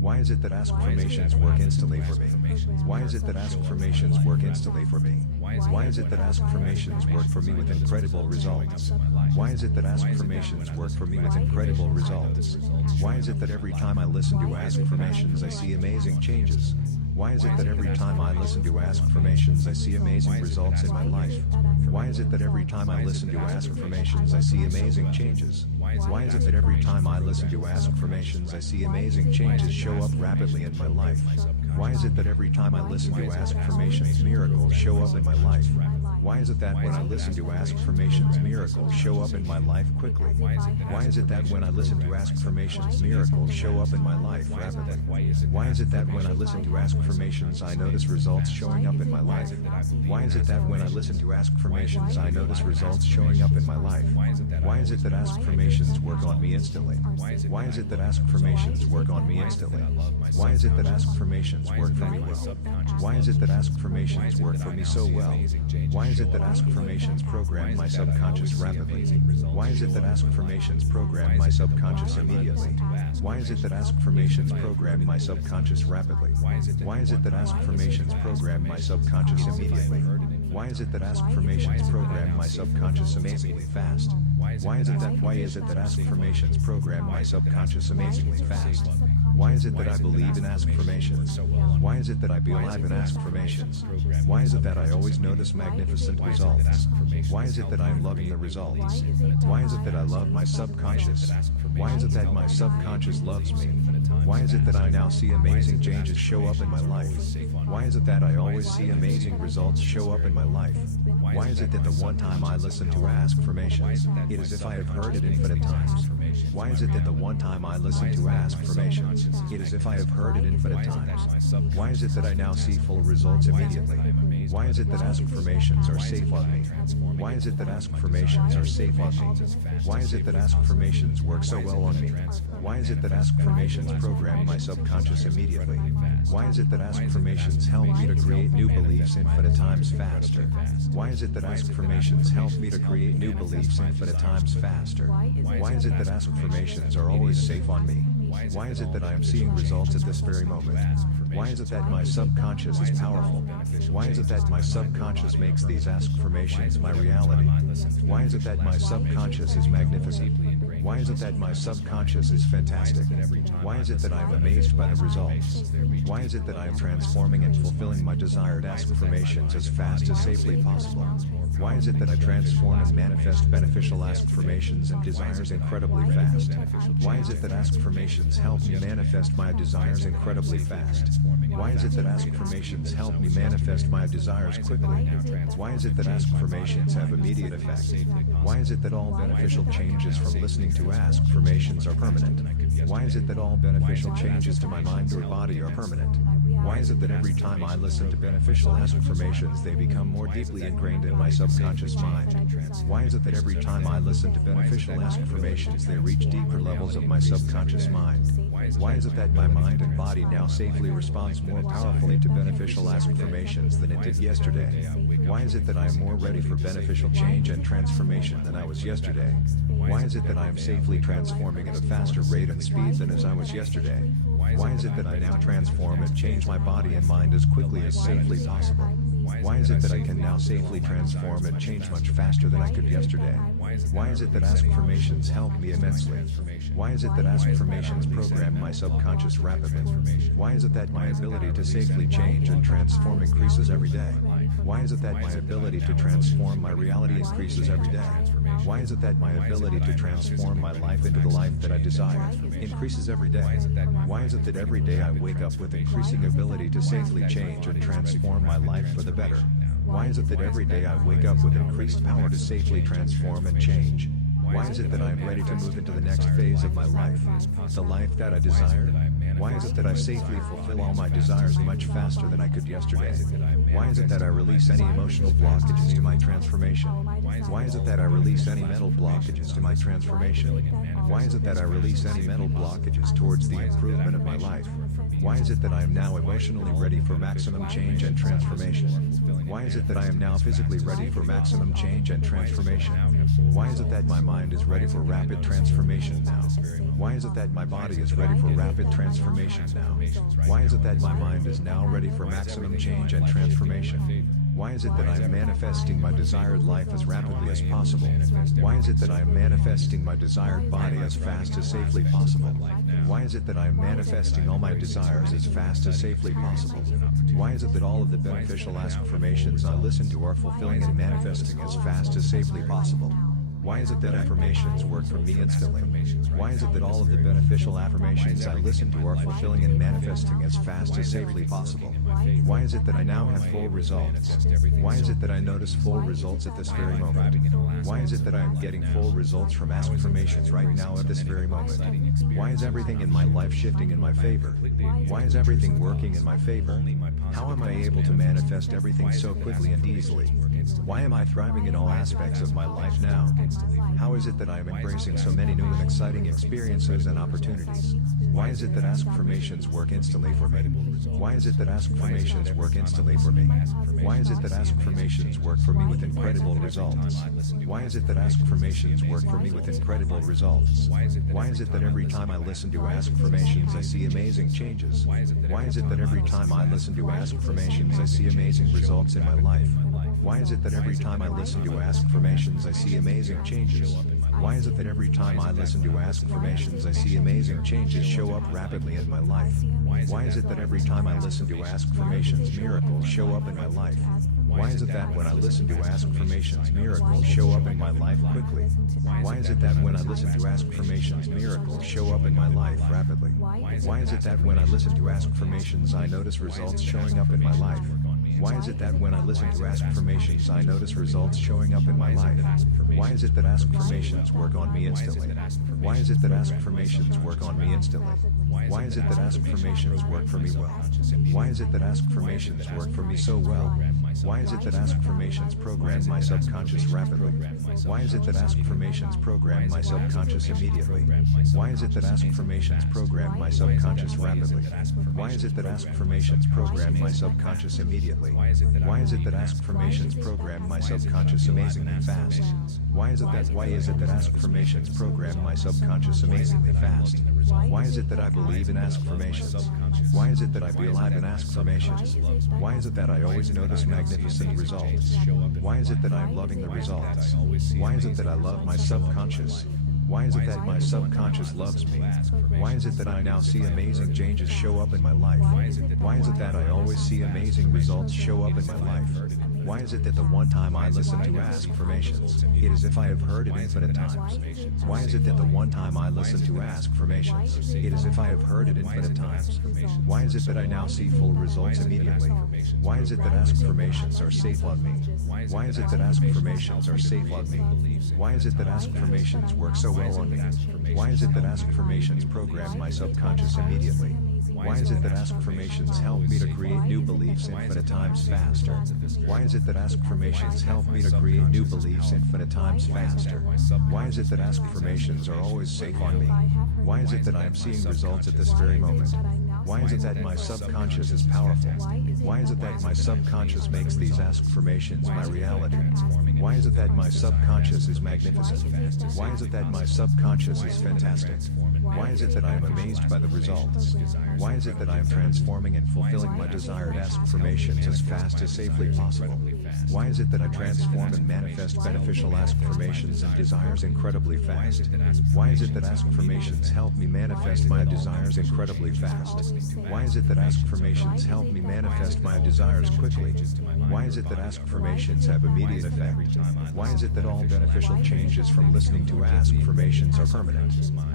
Why is it that Askfirmations work instantly for me? Why is it that Askfirmations work instantly for me? Why is it that Askfirmations work for me with incredible results? Why is it that Askfirmations work for me with incredible results? Why is it that every time I listen to Askfirmations I see amazing changes? Why is it that every time I listen to Askfirmations I see amazing results in my life? Why is it that every time I listen to Askfirmations I see amazing changes? Why is it that every time I listen to Askfirmations I see amazing changes show up rapidly in my life? Why is it that every time I listen to Askfirmations miracles show up in my life? Why is it that when I listen to Askfirmations miracles show up in my life quickly? Why is it that when I listen to Askfirmations miracles show up in my life rapidly? Why is it that when I listen to Askfirmations I notice results showing up in my life? Why is it that when I listen to Askfirmations I notice results showing up in my life? Why is it that Askfirmations work on me instantly? Why is it that Askfirmations work on me instantly? Why is it that Askfirmations work for me well? Why is it that Askfirmations work for me so well? Why is it that Askfirmations program my subconscious rapidly? Why is it that Askfirmations program my subconscious immediately? Why is it that Askfirmations program my subconscious rapidly? Why is it that Askfirmations program my subconscious immediately? Why is it that Askfirmations program my subconscious amazingly fast? Why is it that Askfirmations program my subconscious amazingly fast? Why is it that I believe in Askfirmations? Why is it that I be alive in Askfirmations? Why is it that I always notice magnificent results? Why is it that I am loving the results? Why is it that I love my subconscious? Why is it that my subconscious loves me? Why is it that I now see amazing changes show up in my life? Why is it that I always see amazing results show up in my life? Why is it that the one time I listen to Askfirmations, it is as if I have heard it infinite times? Why is it that the one time I listen to Askfirmations, it is as if I have heard it infinite times? Why is it that I now see full results immediately? Why is it that Askfirmations are safe on me? Why is it that Askfirmations are safe on me? Why is it that Askfirmations work so well on me? Why is it that Askfirmations program my subconscious immediately? Why is it that Askfirmations help me to create new beliefs infinite times faster? Why is it that Askfirmations help me to create new beliefs infinite times faster? Why is it that Askfirmations are always safe on me? Why is it that I am seeing results at this very moment? Why is it that my subconscious is powerful? Why is it that my subconscious makes these Askfirmations my reality? Why is it that my subconscious is magnificent? Why is it that my subconscious is fantastic? Why is it that I am amazed by the results? Why is it that I am transforming and fulfilling my desired Askfirmations as fast as safely possible? Why is it that I transform and manifest beneficial Askfirmations and desires incredibly fast? Why is it that Askfirmations help me manifest my desires incredibly fast? Why is it that Askfirmations help me manifest my desires quickly? Why is it that Askfirmations have immediate effect? Why is it that all beneficial changes from listening to Askfirmations are permanent? Why is it that all beneficial changes to my mind or body are permanent? Why is it that every time I listen to beneficial Askfirmations they become more deeply ingrained in my subconscious mind? Why is it that every time I listen to beneficial Askfirmations they reach deeper levels of my subconscious mind? Why is it that my mind and body now safely responds more powerfully to beneficial Askfirmations than it did yesterday? Why is it that I am more ready for beneficial change and transformation than I was yesterday? Why is it that I am safely transforming at a faster rate and speed than as I was yesterday? Why is it that I now transform and change my body and mind as quickly as safely possible? Why is it that I can now safely transform and change much faster than I could yesterday? Why is it that Askfirmations help me immensely? Why is it that Askfirmations program my subconscious rapidly? Why is it that my ability to safely change and transform increases every day? Why is it that my ability to transform my reality increases every day? Why is it that my ability to transform my life into the life that I desire increases every day? Why is it that every day I wake up with increasing ability to safely change and transform my life for the better? Why is it that every day I wake up with increased power to safely transform and change? Why is it that I am ready to move into the next phase of my life, the life that I desire? Why is it that I safely fulfill all my desires much faster than I could yesterday? Why is it that I release any emotional blockages to my transformation? Why is it that I release any mental blockages to my transformation? Why is it that I release any mental blockages towards the improvement of my life? Why is it that I am now emotionally ready for maximum change and transformation? Why is it that I am now physically ready for maximum change and transformation? Why is it that my mind is ready for rapid transformation now? Why is it that my body is ready for rapid transformation now? Why is it that my mind is now ready for maximum change and transformation? Why is it that I am manifesting my desired life as rapidly as possible? Why is it that I am manifesting my desired body as fast as safely possible? Why is it that I am manifesting all my desires as fast as safely possible? Why is it that all of the beneficial affirmations I listen to are fulfilling and manifesting as fast as safely possible? Why is it that affirmations work for me instantly? Why is it that all of the beneficial affirmations I listen to are fulfilling and manifesting as fast as safely possible? Why is it that I now have full results? Why is it that I notice full results at this very moment? Why is it that I am getting full results from Askfirmations right now at this very moment? Why is everything in my life shifting in my favor? Why is everything working in my favor? How am I able to manifest everything so quickly and easily? Why am I thriving in all aspects of my life now? How is it that I am embracing so many new and exciting experiences and opportunities? Why is it that Askfirmations work instantly for me? Why is it that Askfirmations work instantly for me? Why is it that Askfirmations work for me with incredible results? Why is it that Askfirmations work for me with incredible results? Why is it that every time I listen to Askfirmations I see amazing changes? Why is it that every time I listen to Askfirmations I see amazing results in my life? Why is it that every time I listen to Askfirmations I see amazing changes? Why is it that every time I listen to Askfirmations I see amazing changes show up rapidly in my life? Why is it that every time I listen to Askfirmations miracles show up in my life? Why is it that when I listen to Askfirmations miracles show up in my life quickly? Why is it that when I listen to Askfirmations miracles show up in my life rapidly? Why is it that when I listen to Askfirmations I notice results showing up in my life? Why is it that when I listen to Askfirmations I notice results showing up in my life? Why is it that Askfirmations work on me instantly? Why is it that Askfirmations work on me instantly? Why is it that Askfirmations work for me well? Why is it that Askfirmations work for me so well? Why is it that Askfirmations program my subconscious rapidly? Why is it that Askfirmations program my subconscious immediately? Why is it that Askfirmations program my subconscious rapidly? Why is it that Askfirmations program my subconscious immediately? Why is it that Askfirmations program my subconscious amazingly fast? Why is it that Askfirmations program my subconscious amazingly fast? Why is it that I believe in Askfirmations? Why is it that I be alive in Askfirmations? Why is it that I always notice magnificent results? Why is it that I am loving the results? Why is it that I love my subconscious? Why is it that my subconscious loves me? Why is it that I now see amazing changes show up in my life? Why is it that I always see amazing results show up in my life? Why is it that the one time I listen to Askfirmations, it is as if I have heard it infinite times? Why is it that the one time I listen to Askfirmations, it is as if I have heard it infinite times? Why is it that I now see full results immediately? Why is it that Askfirmations are safe on me? Why is it that Askfirmations are safe on me? Why is it that Askfirmations work so well on me? Why is it that Askfirmations program my subconscious immediately? Why is it that Askfirmations help me to create new beliefs infinite times faster? Why is it that Askfirmations help me to create new beliefs infinite times faster? Why is it that Askfirmations are always safe on me? Why is it that I am seeing results at this very moment? Why is it that my subconscious is powerful? Why is it that my subconscious makes these Askfirmations my reality? Why is it that my subconscious is magnificent? Why is it that my subconscious is fantastic? Why is it that I am amazed by the results? Why is it that I am transforming and fulfilling my desired Askfirmations as fast as safely possible? Why is it that I transform and manifest beneficial Askfirmations and desires incredibly fast? Why is it that Askfirmations help me manifest my desires incredibly fast? Why is it that Askfirmations help me manifest my desires quickly? Why is it that Askfirmations have immediate effect? Why is it that all beneficial changes from listening to Askfirmations are permanent?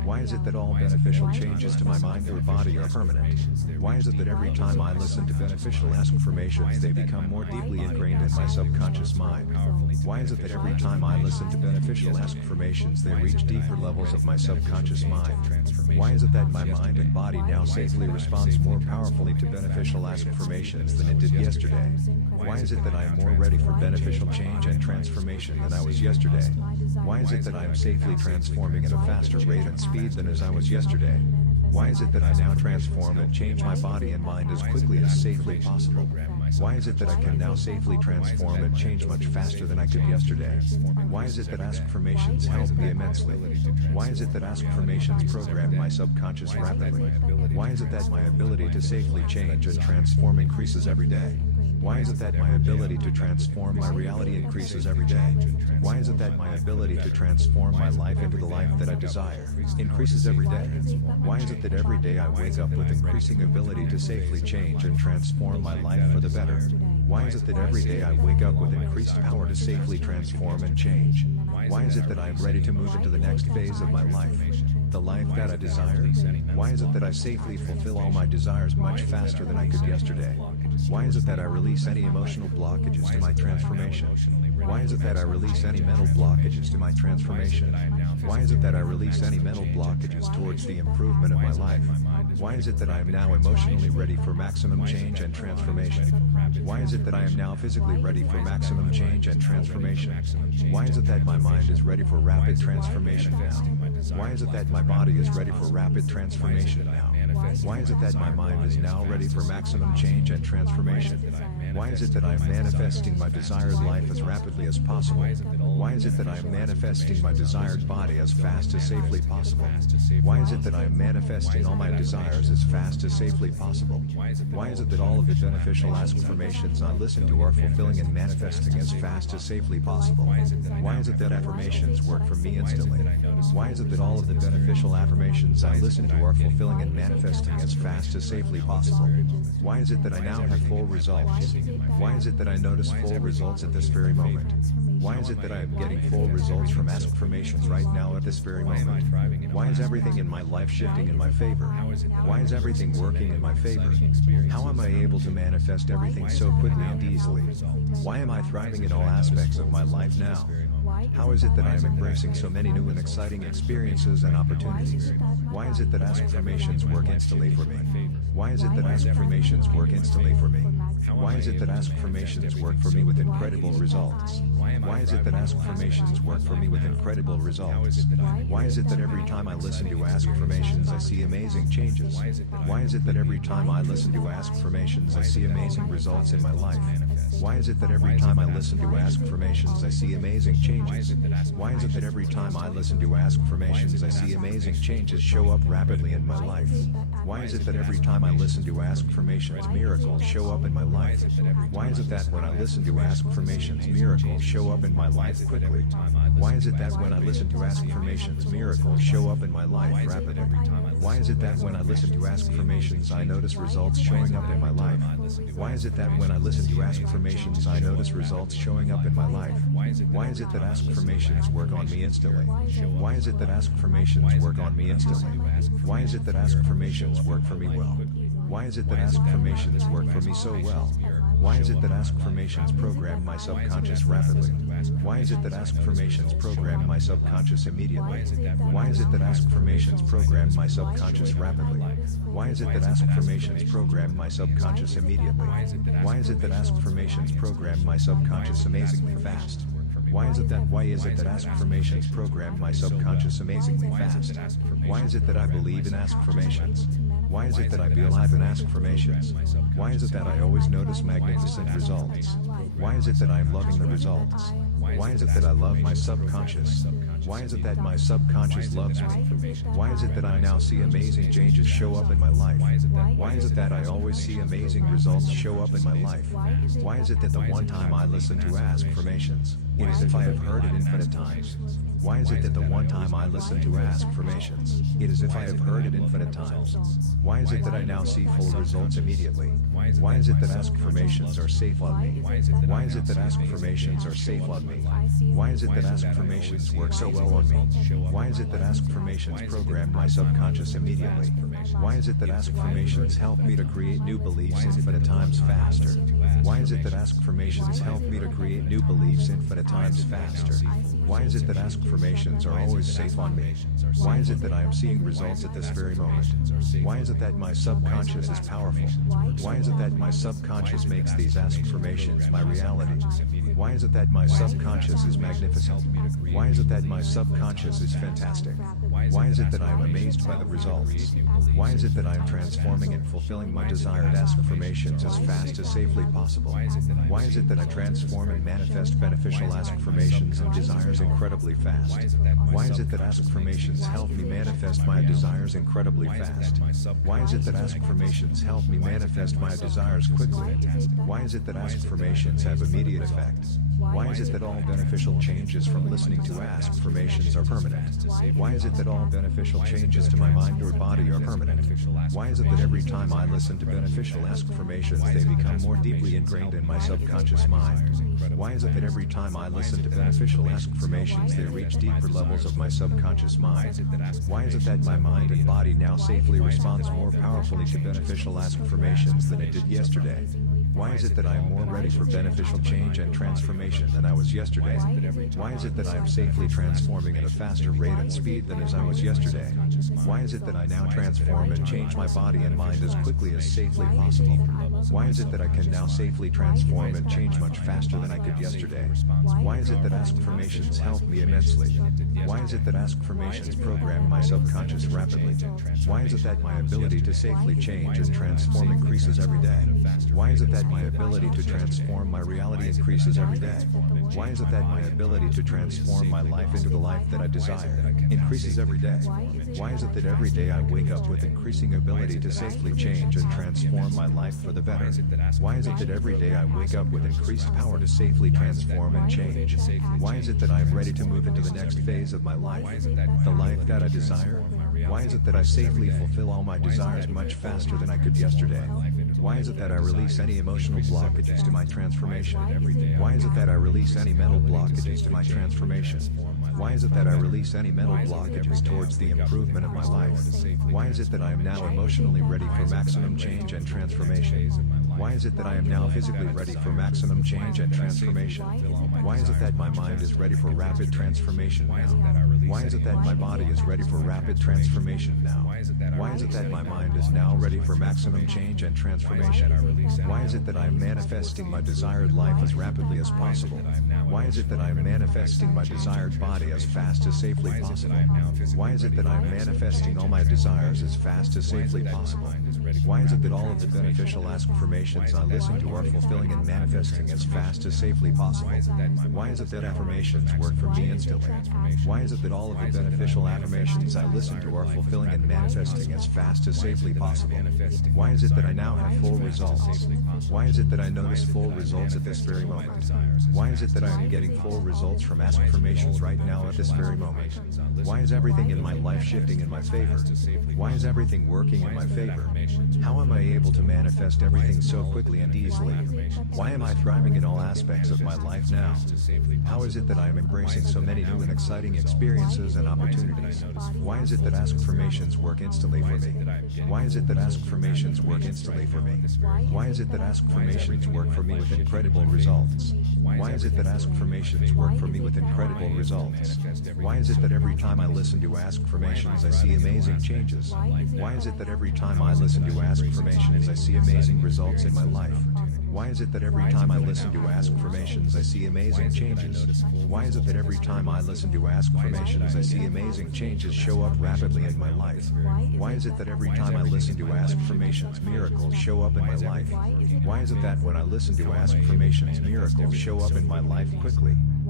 Why is it that all beneficial changes to my mind or body are permanent? Why is it that every time I listen to beneficial affirmations they become more deeply ingrained in my subconscious mind? Why is it that every time I listen to beneficial affirmations they reach deeper levels of my subconscious mind? Why is it that my mind and body now safely responds more powerfully to beneficial affirmations than it did yesterday? Why is it that I am more ready for beneficial change and transformation than I was yesterday? Why is it that I am safely transforming at a faster rate and speed than as I was yesterday? Why is it that I now transform and change my body and mind as quickly as safely possible? Why is it that I can now safely transform and change much faster than I could yesterday? Why is it that Askfirmations help me immensely? Why is it that Askfirmations program my subconscious rapidly? Why is it that my ability to safely change and transform increases every day? Why is it that my ability to transform my reality increases every day? Why is it that my ability to transform my life into the life that I desire increases every day? Why is it that every day I wake up with increasing ability to safely change and transform my life for the better? Why is it that every day I wake up with increased power to safely transform and change? Why is it that I am ready to move into the next phase of my life? The life that I desire? Why is it that I safely fulfill all my desires much faster than I could yesterday? Why is it that I release any emotional blockages to my transformation? Why is it that I release any mental blockages to my transformation? Why is it that I release any mental blockages towards the improvement of my life? Why is it that I am now emotionally ready for maximum change and transformation? Why is it that I am now physically ready for maximum change and transformation? Why is it that my mind is ready for rapid transformation now? Why is it that my body is ready for rapid transformation now? Why is it that my mind is now ready for maximum change and transformation? Why is it that I am manifesting my desired life as rapidly as possible? Why is it that I am manifesting my desired body as fast as safely possible? Why is it that I am manifesting all my desires as fast as safely possible? Why is it that all of the beneficial affirmations I listen to are fulfilling and manifesting as fast as safely possible? Why is it that affirmations work for me instantly? Why is it that all of the beneficial affirmations I listen to are fulfilling and manifesting as fast as safely possible? Why is it that I now have full results? Why is it that I notice full results at this very moment? Why is it that I am getting full results from Askfirmations right now at this very moment? Why is everything in my life shifting in my favor? Why is everything working in my favor? How am I able to manifest everything so quickly and easily? Why am I thriving in all aspects of my life now? How is it that I am embracing so many new and exciting experiences and opportunities? Why is it that Askfirmations work instantly for me? Why is it that Askfirmations work instantly for me? Why is it that Askfirmations work for me with incredible results? Why is it that Askfirmations work for me with incredible results? Why is it that every time I listen to Askfirmations I see amazing changes? Why is it that every time I listen to Askfirmations I see amazing results in my life? Why is it that every time I listen to Askfirmations I see amazing changes? Why is it that every time I listen to Askfirmations I see amazing changes show up rapidly in my life? Why is it that every time I listen to Askfirmations miracles show up in my life? Why is it that when I listen to Askfirmations miracles show up in my life quickly? Why is it that when I listen to Askfirmations miracles show up in my life rapidly? Why is it that when I listen to Askfirmations I notice results showing up in my life? Why is it that when I listen to Askfirmations I notice results showing up in my life? Why is it that Askfirmations work on me instantly? Why is it that Askfirmations work on me instantly? Why is it that Askfirmations work for me well? Why is it that Askfirmations work for me so well? Why is it that Askfirmations program my subconscious rapidly? Why is it that Askfirmations program my subconscious immediately? Why is it that Askfirmations program my subconscious rapidly? Why is it that Askfirmations program my subconscious immediately? Why is it that Askfirmations program my subconscious amazingly fast? Why is it that Askfirmations program my subconscious amazingly fast? Why is it that I believe in Askfirmations? Why is it that I be alive in Askfirmations? Why is it that I always notice magnificent results? Why is it that I am loving the results? Why is it that I love my subconscious? Why is it that my subconscious loves me? Why is it that I now see amazing changes show up in my life? Why is it that I always see amazing results show up in my life? Why is it that the one time I listen to Askfirmations It is if I have heard it infinite times. Why is it that the one time I listen to Askfirmations, it is if I have heard it infinite times? Why is it that I now see full results immediately? Why is it that Askfirmations are safe on me? Why is it that Askfirmations are safe on me? Why is it that Askfirmations work so well on me? Why is it that Askfirmations program my subconscious immediately? Why is it that Askfirmations help me to create new beliefs infinite times faster? Why is it that Askfirmations help me to create new beliefs infinite times faster? Why is it that Askfirmations are always safe on me? Why is it that I am seeing results at this very moment? Why is it that my subconscious is powerful? Why is it that my subconscious makes these Askfirmations my reality? Why is it that my subconscious is magnificent? Why is it that my subconscious is fantastic? Why is it that I am amazed by the results? Why is it that I am transforming and fulfilling my desired Askfirmations as fast as safely possible? Why is it that I transform and manifest beneficial Askfirmations and desires incredibly fast? Why is it that Askfirmations help me manifest my desires incredibly fast? Why is it that Askfirmations help me manifest my desires quickly? Why is it that Askfirmations have immediate effect? Why is it that all beneficial changes from listening to Askfirmations are permanent? Why is it that all beneficial changes to my mind or body are permanent? Why is it that every time I listen to beneficial Askfirmations they become more deeply ingrained in my subconscious mind? Why is it that every time I listen to beneficial Askfirmations they reach deeper levels of my subconscious mind? Why is it that my mind and body now safely responds more powerfully to beneficial Askfirmations than it did yesterday? Why is it that I am more ready for beneficial change and transformation than I was yesterday? Why is it that I am safely transforming at a faster rate and speed than as I was yesterday? Why is it that I now transform and change my body and mind as quickly as safely possible? Why is it that I can now safely transform and change much faster than I could yesterday? Why is it that Askfirmations help me immensely? Why is it that Askfirmations program my subconscious rapidly? Why is it that my ability to safely change and transform increases every day? Why is it that my ability to transform my reality increases every day? Why is it that my ability to transform my life into the life that I desire increases every day? Why is it that every day I wake up with increasing ability to safely change and transform my life for the better? Why is it that every day I wake up with increased power to safely transform and change? Why is it that I am ready to move into the next phase of my life, the life that I desire? Why is it that I safely fulfill all my desires much faster than I could yesterday? Why is it that I release any emotional blockages to my transformation? Why is it that I release any mental blockages to my transformation? Why is it that I release any mental blockages towards the improvement of my life? Why is it that I am now emotionally ready for maximum change and transformation? Why is it that I am now physically ready for maximum change and transformation? Why is it that my mind is ready for rapid transformation now? Why is it that my body is ready for rapid transformation now? Why is it that my mind is now ready for maximum change and transformation? Why is it that I am manifesting my desired life as rapidly as possible? Why is it that I am manifesting my desired body as fast as safely possible? Why is it that I am manifesting all my desires as fast as safely possible? Why is it that all of the beneficial Askfirmations I listen to are fulfilling and manifesting as fast as safely possible? Why is it that affirmations work for me instantly? Why is it that all of the beneficial affirmations I listen to are fulfilling and manifesting as fast as safely possible? Why is it that I now have full results? Why is it that I notice full results at this very moment? Why is it that I am getting full results from Askfirmations right now at this very moment? Why is everything in my life shifting in my favor? Why is everything working in my favor? How am I able to manifest everything so quickly and easily? Why am I thriving in all aspects of my life now? How is it that I am embracing so many new and exciting experiences and opportunities? Why is it that Askfirmations work instantly for me? Why is it that Askfirmations work instantly for me? Why is it that Askfirmations work for me with incredible results? Why is it that Askfirmations work for me with incredible results? Why is it that every time I listen to Askfirmations I see amazing changes? Why is it that every time I listen to Askfirmations I see amazing results in my life? Why is it that every time I listen to Askfirmations I see amazing changes? Why is it that every time I listen to Askfirmations I see amazing changes show up rapidly in my life? Why is it that every time I listen to Askfirmations miracles show up in my life? Why is it that when I listen to Askfirmations miracles show up in my life quickly?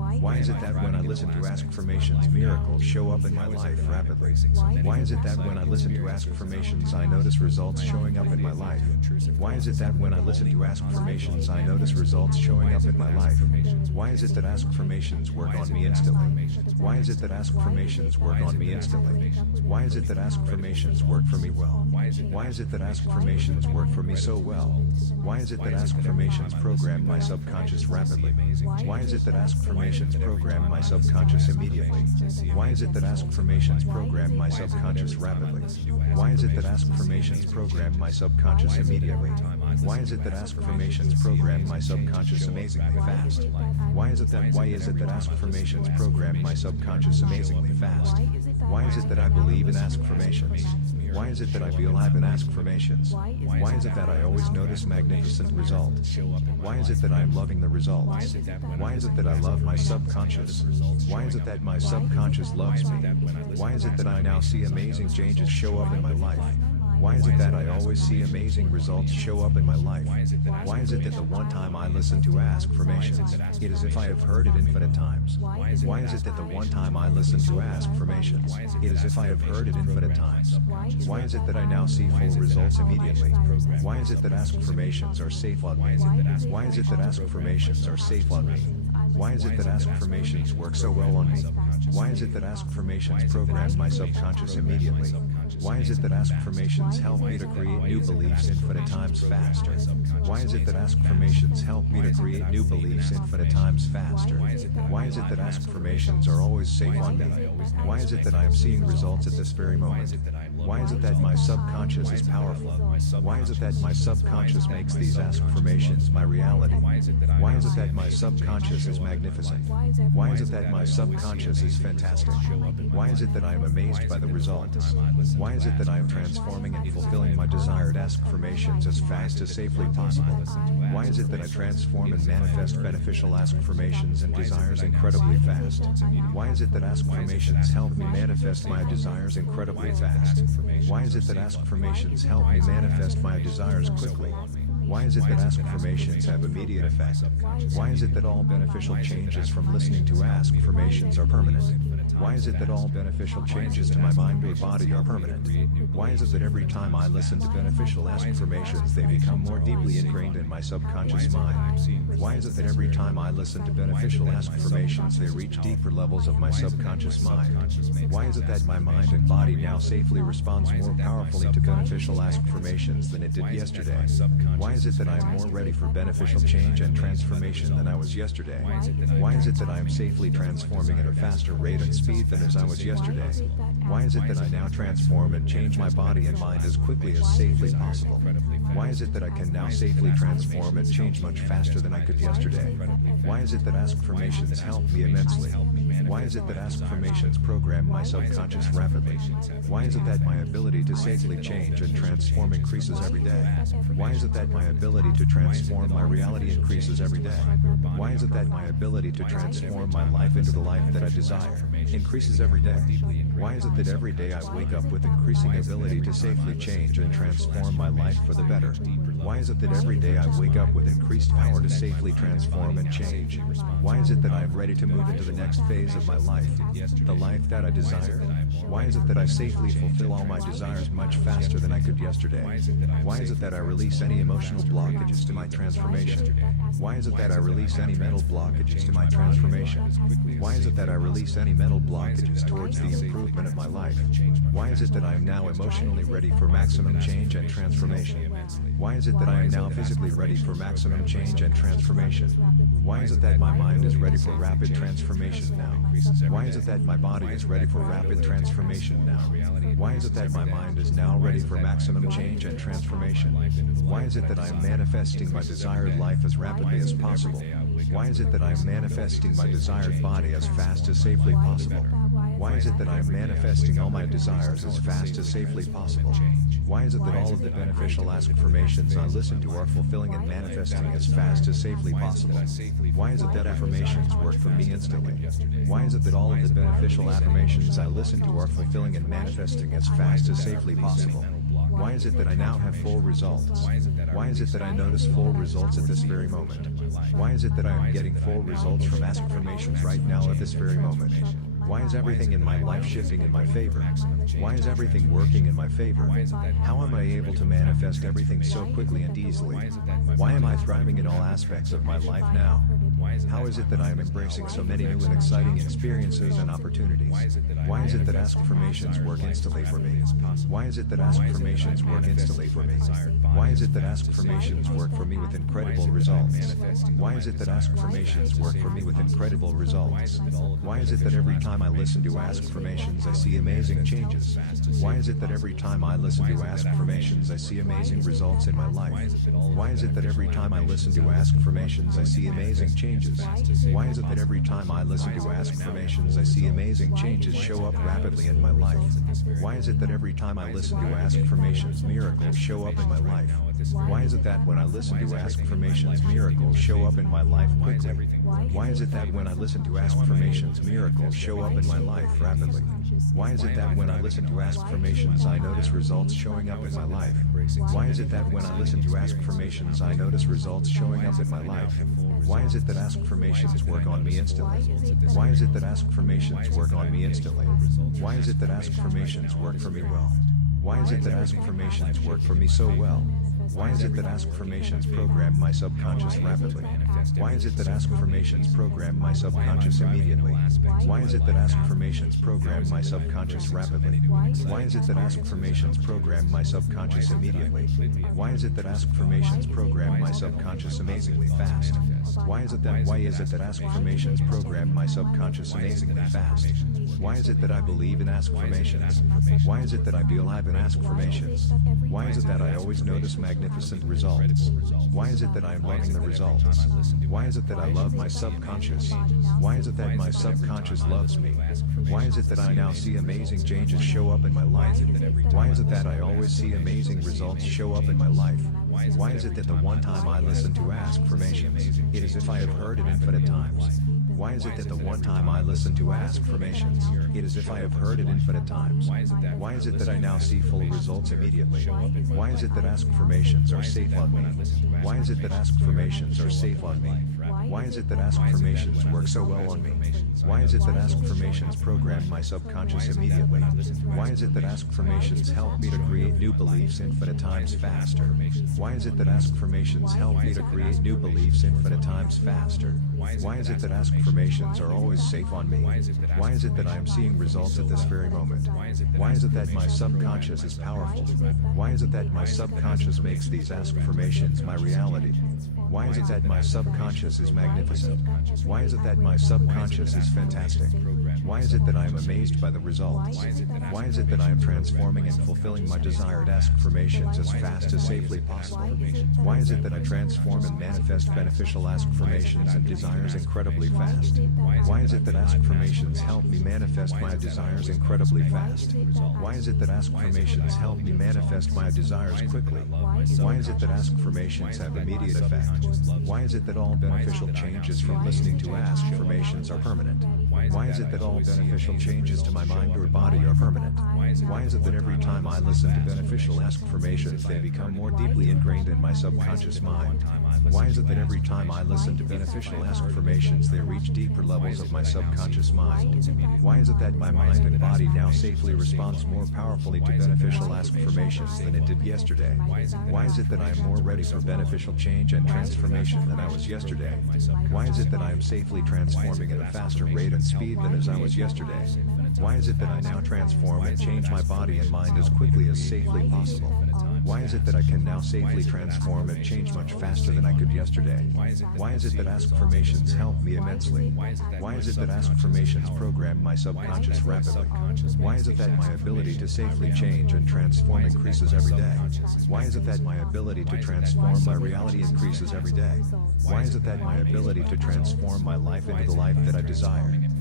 Why is it that when I listen to Askfirmations, miracles show up in my life rapidly? Why is it that when I listen to Askfirmations, I notice results showing up in my life? Why is it that when I listen to Askfirmations, I notice results showing up in my life? Why is it that Askfirmations work on me instantly? Why is it that Askfirmations work on me instantly? Why is it that Askfirmations work for me well? Why is it that Askfirmations work for me so well? Why is it that Askfirmations program my subconscious rapidly? Why is it that Askfirmations program my subconscious immediately? Why is it that Askfirmations program my subconscious rapidly? Why is it that Askfirmations program my subconscious immediately? Why is it that Askfirmations program my subconscious amazingly fast? Why is it that Askfirmations program my subconscious amazingly fast? Why is it that I believe in Askfirmations? Why is it that I feel alive in Askfirmations? Why is it that I always notice magnificent results? Why is it that I am loving the results? Why is it that I love my subconscious? Why is it that my subconscious loves me? Why is it that I now see amazing changes show up in my life? Why is it that I always see amazing results show up in my life? Why is it that the one time I listen to Askfirmations, it is as if I have heard it infinite times? Why is it that the one time I listen to Askfirmations, it is as if I have heard it infinite times? Why is it that I now see full results immediately? Why is it that Askfirmations are safe on me? Why is it that Askfirmations are safe on me? Why is it that Askfirmations work so well on me? Why is it that Askfirmations program my subconscious immediately? Why is it that Askfirmations help me to create new beliefs infinite times faster? Why is it that Askfirmations help me to create new beliefs infinite times faster? Why is it that Askfirmations are always safe on me? Why is it that I am seeing results at this very moment? Why is it that my subconscious is powerful? Why is it that my subconscious makes these Askfirmations my reality? Why is it that my subconscious is magnificent? Why is it that my subconscious is fantastic? Why is it that I am amazed by the results? Why is it that I am transforming and fulfilling my desired Askfirmations as fast as safely possible? Why is it that I transform and manifest beneficial Askfirmations and desires incredibly fast? Why is it that Askfirmations help me manifest my desires incredibly fast? Why is it that Askfirmations help me manifest my desires quickly? Why is it that Askfirmations have immediate effect? Why is it that all beneficial changes from listening to Askfirmations are permanent? Why is it that all beneficial changes to my mind or body are permanent? Why is it that every time I listen to beneficial Askfirmations they become more deeply ingrained in my subconscious mind? Why is it that every time I listen to beneficial Askfirmations they reach deeper levels of my subconscious mind? Why is it that my mind and body now safely responds more powerfully to beneficial Askfirmations than it did yesterday? Why is it that I am more ready for beneficial change and transformation than I was yesterday? Why is it that I am safely transforming at a faster rate and speed than as I was yesterday? Why is it that I now transform and change my body and mind as quickly as safely possible? Why is it that I can now safely transform and change much faster than I could yesterday? Why is it that Askfirmations help me immensely? Why is it that Askfirmations program my subconscious rapidly? Why is it that my ability to safely change and transform increases every day? Why is it that my ability to transform my reality increases every day? Why is it that my ability to transform my life into the life that I desire increases every day? Why is it that every day I wake up with increasing ability to safely change and transform my life for the better? Why is it that every day I wake up with increased power to safely transform and change? Why is it that I am ready to move into the next phase of my life, the life that I desire? Why is it that I safely fulfill all my desires much faster than I could yesterday? Why is it that I release any emotional blockages to my transformation? Why is it that I release any mental blockages to my transformation? Why is it that I release any mental blockages towards the improvement of my life? Why is it that I am now emotionally ready for maximum change and transformation? Why is it that I am now physically ready for maximum change and transformation? Why is it that my mind is ready for rapid transformation now? Why is it that my body is ready for rapid transformation now? Why is it that my mind is now ready for maximum change and transformation? Why is it that I am manifesting my desired life as rapidly as possible? Why is it that I am manifesting my desired body as fast as safely possible? Why is it that I am manifesting all my desires as fast as safely possible? Why is it that all of the beneficial Askfirmations I listen to are fulfilling and manifesting as fast as safely possible? Why is it that affirmations work for me instantly? Why is it that all of the beneficial affirmations I listen to are fulfilling and manifesting as fast as safely possible? Why is it that I now have full results? Why is it that I notice full results at this very moment? Why is it that I am getting full results from Askfirmations right now at this very moment? Why is everything in my life shifting in my favor? Why is everything working in my favor? How am I able to manifest everything so quickly and easily? Why am I thriving in all aspects of my life now? How is it that I am embracing so many new and exciting experiences and opportunities? Why is it that Askfirmations work instantly for me? Why is it that Askfirmations work instantly for me? Why is it that Askfirmations work for me with incredible results? Why is it that Askfirmations work for me with incredible results? Why is it that every time I listen to Askfirmations I see amazing changes? Why is it that every time I listen to Askfirmations I see amazing results in my life? Why is it that every time I listen to Askfirmations I see amazing changes? Why is it that every time I listen to Askfirmations I see amazing changes show up rapidly in my life? Why is it that every time I listen to Askfirmations miracles show up in my life? Why is it that when I listen to Askfirmations miracles show up in my life quickly? Why is it that when I listen to Askfirmations miracles show up in my life rapidly? Why is it that when I listen to Askfirmations I notice results showing up in my life? Why is it that when I listen to Askfirmations I notice results showing up in my life? Why is it that Askfirmations work on me instantly? Why is it that Askfirmations work on me instantly? Why is it that Askfirmations work for me well? Why is it that Askfirmations work for me so well? Why is it that Askfirmations program my subconscious rapidly? Why is it that Askfirmations program my subconscious immediately? Why is it that Askfirmations program my subconscious rapidly? Why is it that Askfirmations program my subconscious immediately? Why is it that Askfirmations program my subconscious amazingly fast? Why is it that Askfirmations program my subconscious amazingly fast? Why is it that I believe in Askfirmations? Why is it that I be alive in Askfirmations? Why is it that I always notice magnificent results? Why is it that I am loving the results? Why is it that I love my subconscious? Why is it that my subconscious loves me? Why is it that I now see amazing changes show up in my life? Why is it that I always see amazing results show up in my life? Why is it that the one time I listen to Askfirmations, it is as if I have heard it infinite times? Why is it that the one time I listen to Askfirmations, it is as if I have heard it infinite times? Why is it that I now see full results immediately? Why is it that Askfirmations are safe on me? Why is it that Askfirmations are safe on me? Why is it that Askfirmations work so well on me? Why is it that Askfirmations program my subconscious immediately? Why is it that Askfirmations help me to create new beliefs infinite times faster? Why is it that Askfirmations help me to create new beliefs infinite times faster? Why is it that Askfirmations are always safe on me? Why is it that I am seeing results at this very moment? Why is it that my subconscious is powerful? Why is it that my subconscious makes these Askfirmations my reality? Why is it that my subconscious is magnificent? Why is it that my subconscious is fantastic? Why is it that I am amazed by the results? Why is it that I am transforming and fulfilling my desired Askfirmations as fast as safely possible? Why is it that I transform and manifest beneficial Askfirmations and desires incredibly fast? Why is it that Askfirmations help me manifest my desires incredibly fast? Why is it that Askfirmations help me manifest my desires quickly? Why is it that Askfirmations have immediate effect? Why is it that all beneficial changes from listening to Askfirmations are permanent? Why is it that all beneficial changes to my mind or body are permanent? Why is it that every time I listen to beneficial Askfirmations they become more deeply ingrained in my subconscious mind? Why is it that every time I listen to beneficial Askfirmations they reach deeper levels of my subconscious mind? Why is it that my mind and body now safely responds more powerfully to beneficial Askfirmations than it did yesterday? Why is it that I am more ready for beneficial change and transformation than I was yesterday? Why is it that I am safely transforming at a faster rate and speed than as I was yesterday? Why is it that I now transform and change my body and mind as quickly as safely possible? Why is it that I can now safely transform and change much faster than I could yesterday? Why is it that Askfirmations help me immensely? Why is it that Askfirmations program my subconscious rapidly? Why is it that my ability to safely change and transform increases every day? Why is it that my ability to transform my reality increases every day? Why is it that my ability to transform my life into the life that I desire?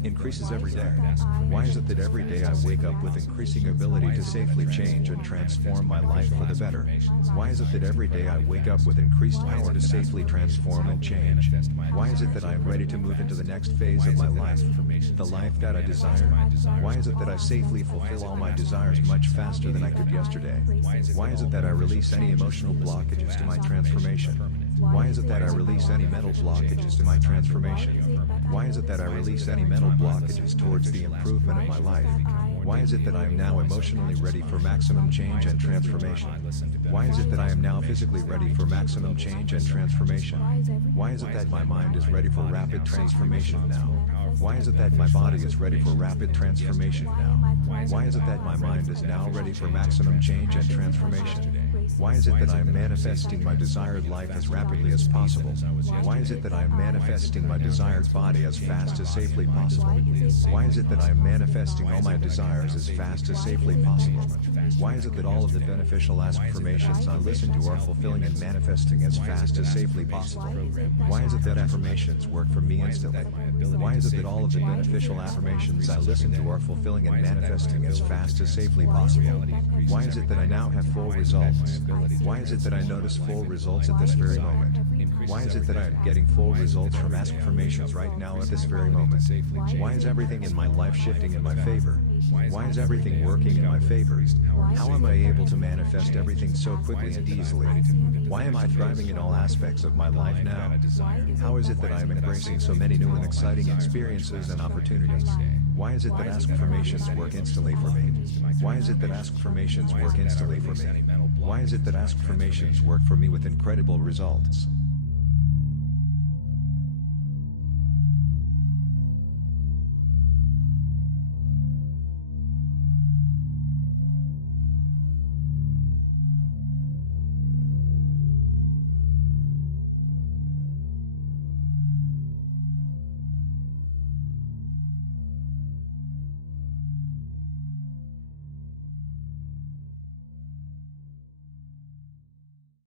increases every day? Why is it that every day I wake up with increasing ability to safely change and transform my life for the better? Why is it that every day I wake up with increased power to safely transform and change? Why is it that I am ready to move into the next phase of my life, the life that I desire? Why is it that I safely fulfill all my desires much faster than I could yesterday? Why is it that I release any emotional blockages to my transformation? Why is it that I release any mental blockages to my transformation? Why is it that I release any mental blockages towards the improvement of my life? Why is it that I am now emotionally ready for maximum change and transformation? Why is it that I am now physically ready for maximum change and transformation? Why is it that my mind is ready for rapid transformation now? Why is it that my body is ready for rapid transformation now? Why is it that my mind is now ready for maximum change and transformation? Why is it that I am manifesting my desired life as rapidly as possible? Why is it that I am manifesting my desired body as fast as safely possible? Why is it that I am manifesting all my desires as fast as safely possible? Why is it that all of the beneficial affirmations I listen to are fulfilling and manifesting as fast as safely possible? Why is it that affirmations work for me instantly? Why is it that all of the beneficial affirmations I listen to are fulfilling and manifesting as fast as safely possible? Why is it that I now have full results? Why is it that I notice full results at this very moment? Why is it that I am getting full results from Askfirmations right now at this very moment? Why is everything in my life shifting in my favor? Why is everything working in my favor? How am I able to manifest everything so quickly and easily? Why am I thriving in all aspects of my life now? How is it that I am embracing so many new and exciting experiences and opportunities? Why is it that Askfirmations work instantly for me? Why is it that Askfirmations work instantly for me? Why is it that Askfirmations work for me with incredible results?